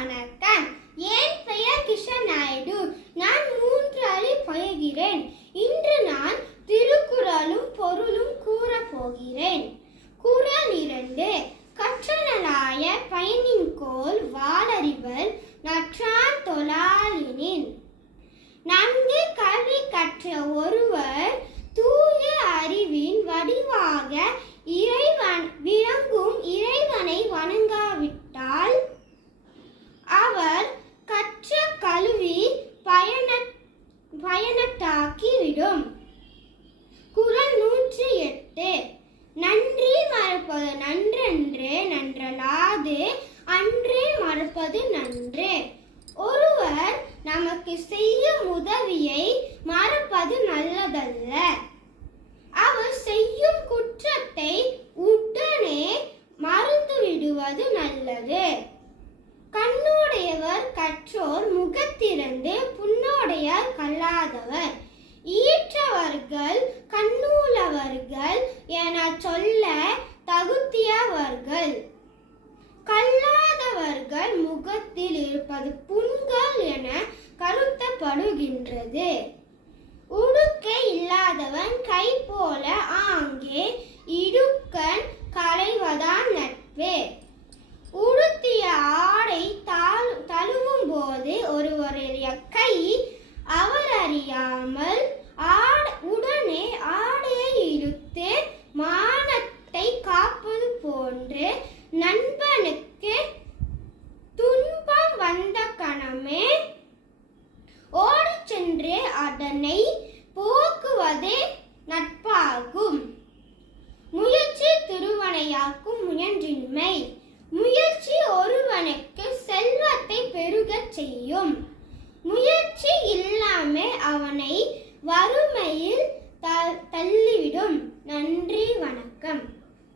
வணக்கம். என் பெயர் கிஷன் நாயுடு. நான் 3 பயில்கிறேன். இன்று நான் திருக்குறளும் பொருளும் கூறப் போகிறேன். குறள் 2. கற்றனலாய பயனின்கோள் வாளறிவல் நற்றான் தொழாலினின். நன்கு கல்வி கற்ற ஒருவர் தூய அறிவின் வடிவாக விளங்கும் இறைவனை வணங்காவிட்டால் அவர் கற்ற கல்வி பயனற்றாகிவிடும். குறள் 108. நன்றி மறப்பது நன்றென்று நன்றலாது அன்றே மறப்பது நன்று. ஒருவர் நமக்கு செய்யும் உதவியை மறப்பது நல்லதல்ல. அவர் செய்யும் குற்றத்தை உடனே மறந்து விடுவது நல்லது. கண்ணுடையவர் கற்றோர் முகத்திறந்து புண்ணோடையார் கல்லாதவர். ஈற்றவர்கள் கண்ணுள்ளவர்கள் என சொல்ல தகுதியவர்கள். கல்லாதவர்கள் முகத்தில் இருப்பது புண்கள் என கருத்தப்படுகின்றது. உடுக்கை இல்லாதவன் கை போல ஆங்கே இடுக்கண் களைவதான் நட்பு. உடுத்திய ஆடை தழுவும் போது ஒருவருடைய கை அவர் அறியாமல் உடனே ஆடையை இழுத்து மானத்தை காப்பது போன்று நண்பனுக்கு துன்பம் வந்த கணமே ஓடிச் சென்று அதனை போக்குவது நட்பாகும். முயற்சி திருவனையாக்கும் முயன்றின்மை. முயற்சி ஒருவனுக்கு செல்வத்தை பெருகச் செய்யும். முயற்சி இல்லாமல் அவனை வறுமையில் தள்ளிவிடும். நன்றி, வணக்கம்.